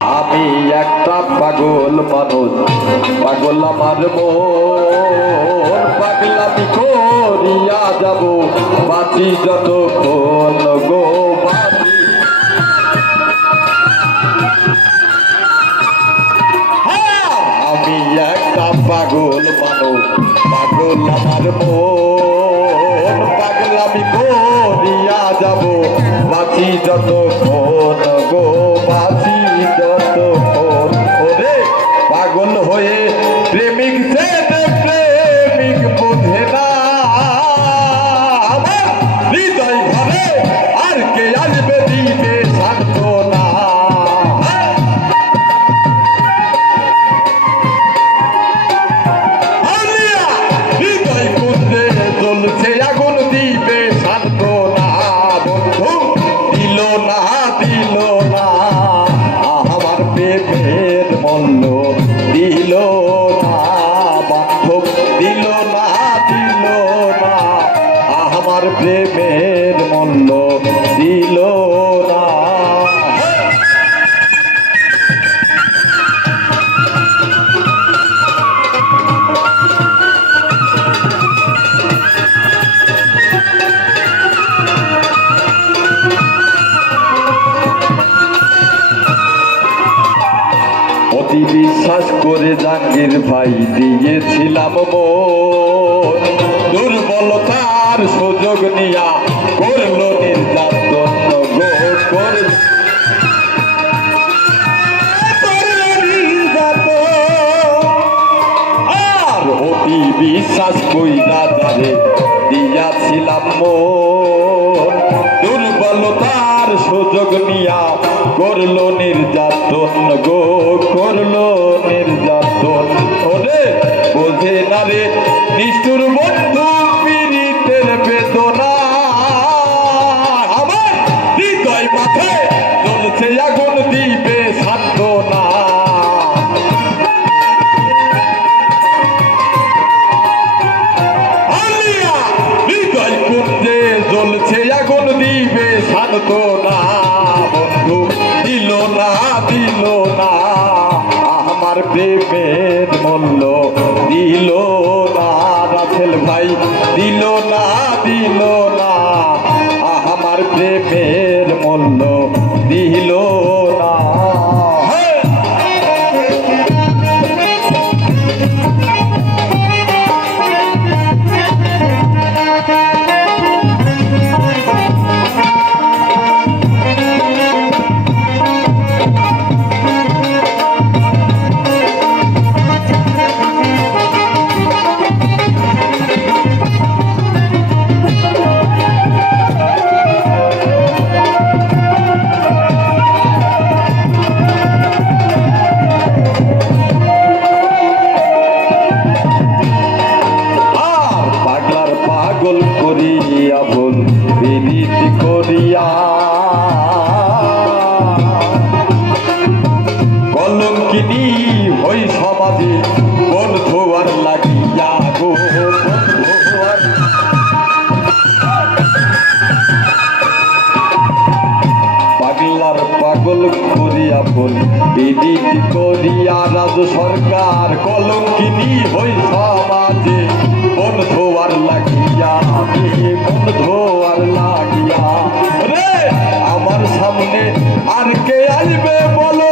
আমি একটা পাগল মানুষ, পাগল আমার মন, পাগলামি করিয়া যাব বাঁচি যতক্ষণ গো বাঁচি। আমি একটা পাগল মানুষ, পাগল আমার মন, পাগলামি করিয়া যাব বাঁচি যতক্ষণ গো বাঁচি যতক্ষণ। ওরে পাগল হয়ে প্রেমিক সে প্রেমিক বোঝে না, আমার হৃদয় ঘরে আর কে আসবে দিবে সান্ত্বনা। হৃদয় পুত্রে জ্বলছে আগুন দিবে সান্ত্বনা। বন্ধু দিল না দিল না আমার প্রেমের মূল্য, দিল না বান্ধব, দিল না দিল না আমার প্রেমের মূল্য, দিল না। অতি বিশ্বাস করে জাহাঙ্গীর ভাই দিয়েছিলাম মন, দুর্বলতার সুযোগ নিয়া করলো নির্যাতন গো করলো আর অতি বিশ্বাস কইরা যারে দিয়াছিলাম মন, দুর্বলতার সুযোগ নিয়া করলো নির্যাতন গো করলো নির্যাতন। ওরে বোঝে না রে নিষ্ঠুর বন্ধু পীড়িতের বেদনা, আমার হৃদয় মাথায় জ্বলছে আগুন দিবে সান্ত্বনা। হৃদয় কুঞ্জে জ্বলছে আগুন দিবে সান্ত্বনা। বন্ধু দিল না দিল না আমার প্রেমের মূল্য, দিল না রাসেল ভাই, দিল না দিল না আমার প্রেমের মূল্য, দিল না। পাগল করিয়া ভুল বিনীতি করিয়া কলঙ্কিনী হই সমাজে বন্ধু আর লাগিয়া গো বন্ধু আর। পাগলার পাগল করিয়া ভুল বিনীতি করিয়া রাজ সরকার কলঙ্কিনী হই সমাজে বন্ধু আর লাগিয়া, বন্ধু আর লাগিয়া। রে আমার সামনে আর কে আসবে বলো